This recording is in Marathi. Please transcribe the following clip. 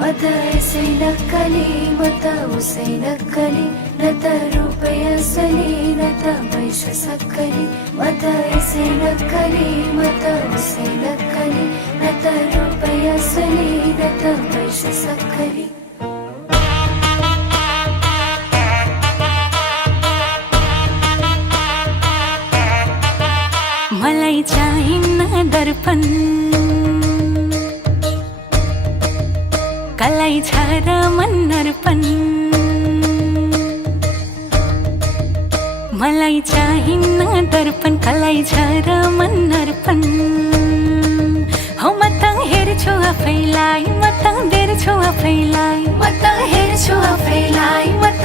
मत ऐसे नक्कली मत उसे नक्कली नत रुपये असली नत पैसे सक्कली मत ऐसे नक्कली मत उसे नक्कली नत रुपये असली नत पैसे सक्कली मलाई चाहिन्न दर्पण कलाई छ र मन अर्पण मलाई चाहिन्न दर्पण कलाई छ र मन अर्पण हौ म त हेर्छु आफैलाई म त देख्छु आफैलाई म त हेर्छु आफैलाई म